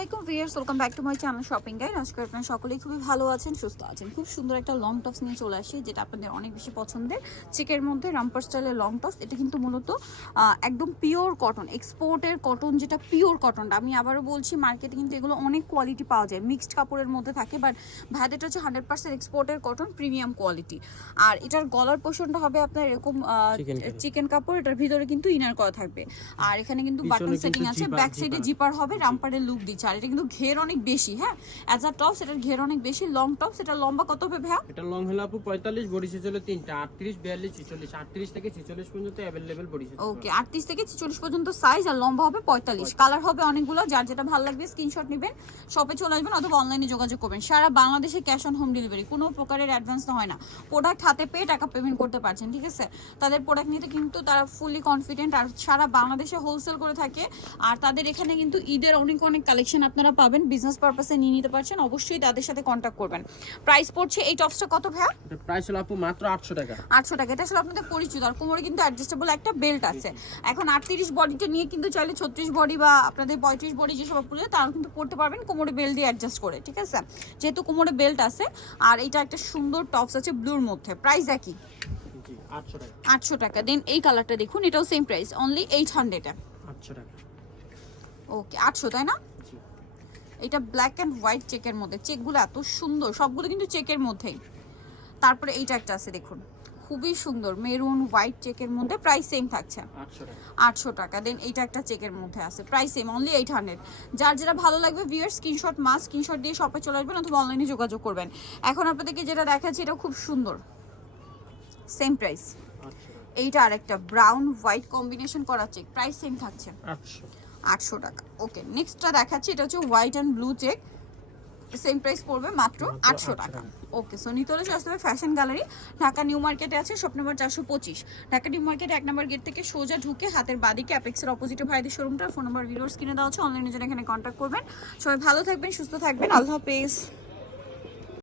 আলাইকুম viewers, welcome back to my channel shopping guide. আজকে আপনারা সকলেই খুবই ভালো আছেন, সুস্থ আছেন। খুব সুন্দর একটা লং টপস নিয়ে চলে আসি, যেটা আপনাদের অনেক বেশি পছন্দের। চেকের মধ্যে রামপার স্টাইলের লং টপস। এটা কিন্তু মূলত একদম পিওর কটন, এক্সপোর্টের কটন, যেটা পিওর কটনটা। আমি আবারও বলছি, মার্কেটে কিন্তু এগুলো অনেক কোয়ালিটি পাওয়া যায়, মিক্সড কাপড়ের মধ্যে থাকে, বাট ভাইদের হচ্ছে 100% এক্সপোর্টের কটন, প্রিমিয়াম কোয়ালিটি। আর এটার গলার পোর্শনটা হবে আপনার এরকম চিকেন কাপড়। এটার ভিতরে কিন্তু ইনার করা থাকবে, আর এখানে কিন্তু বাটন সেটিং আছে। ব্যাক সাইডে জিপার হবে, রামপারের লুক দিচ্ছে। আর এটা কিন্তু ঘের অনেক বেশি, হ্যাঁ, অ্যাজ আ টপস এটার ঘের অনেক বেশি। লং টপস, এটা লম্বা কত হবে ভাইয়া? এটা লং হলো আপু 45, বডি সাইজ হলো 3টা, 38, 42, 46, 38 থেকে 46 পর্যন্ত अवेलेबल বডি সাইজ। ওকে, 38 থেকে 46 পর্যন্ত সাইজ, আর লম্বা হবে 45। কালার হবে অনেকগুলো, যার যেটা ভালো লাগবে স্ক্রিনশট নেবেন, শপে চলে আসবেন অথবা অনলাইনে যোগাযোগ করবেন। সারা বাংলাদেশে ক্যাশ অন হোম ডেলিভারি, কোনো প্রকারের অ্যাডভান্স হয় না। প্রোডাক্ট হাতে পেয়ে টাকা পেমেন্ট করতে পারছেন, ঠিক আছে? তাদের প্রোডাক্ট নিতে কিন্তু তারা ফুললি কনফিডেন্ট, আর সারা বাংলাদেশে হোলসেল করে থাকে। আর তাদের এখানে কিন্তু ঈদের অনেক কালেকশন আপনারা পাবেন, বিজনেস পারপাসে নিয়ে নিতে পারছেন। অবশ্যই তাদের সাথে কন্ট্যাক্ট করবেন। প্রাইস পড়ছে এই টপসটা কত ভাইয়া? এটা প্রাইস হলো আপু মাত্র 800 টাকা। 800 টাকা। এটা আসলে আপনাদের পরিচিত। আর কোমরে কিন্তু অ্যাডজাস্টেবল একটা বেল্ট আছে। এখন 38 বডিটা নিয়ে কিন্তু চাইলে 36 বডি বা আপনাদের 35 বডি যেসব আপুরা, তারাও কিন্তু পড়তে পারবেন কোমরে বেল্ট দিয়ে অ্যাডজাস্ট করে, ঠিক আছে? যেহেতু কোমরে বেল্ট আছে। আর এটা একটা সুন্দর টপস আছে ব্লুর মধ্যে। প্রাইস একই, জি 800 টাকা। 800 টাকা। দেন এই কালারটা দেখুন, এটাও সেম প্রাইস, অনলি 800 টাকা। 800 টাকা। ওকে, 800, তাই না? জি। এটা ব্ল্যাক অ্যান্ড হোয়াইট চেকের মধ্যে। চেকগুলো এত সুন্দর, সবগুলো কিন্তু চেকের মধ্যেই। তারপরে এইটা একটা আছে দেখুন, খুবই সুন্দর মেরুন হোয়াইট চেকের মধ্যে। প্রাইস সেম থাকছে 800 টাকা। 800 টাকা। দেন এইটা একটা চেকের মধ্যে আছে, প্রাইস সেম, অনলি 800। যার যেটা ভালো লাগবে ভিউয়ার স্ক্রিনশট মাস্ট, স্ক্রিনশট দিয়ে শপে চলে আসবেন অথবা অনলাইনে যোগাযোগ করবেন। এখন আপনাদেরকে যেটা দেখাচ্ছি, এটা খুব সুন্দর, সেম প্রাইস। 800 টাকা। এইটা আরেকটা ব্রাউন হোয়াইট কম্বিনেশন করা চেক, প্রাইস সেম থাকছে 800। 800 টাকা। ওকে, নেক্সটটা দেখাচ্ছি, এটা হচ্ছে white and blue check, same price পড়বে মাত্র 800 টাকা। ওকে, সো নিতে হলে চলে আসতে হবে ফ্যাশন গ্যালারি, ঢাকা নিউ মার্কেটে আছে, শপ নম্বর 425। ঢাকা নিউ মার্কেটে 1 নম্বর গেট থেকে সোজা ঢুকে হাতের বাদিকে অ্যাপেক্সের অপোজিটে ভাইদের শোরুমটা। ফোন নম্বর ভিডিওর স্ক্রিনে দেওয়া আছে, অনলাইনে জন্য এখানে কন্ট্যাক্ট করবেন। সবাই ভালো থাকবেন, সুস্থ থাকবেন, আল্লাহ হাফেজ।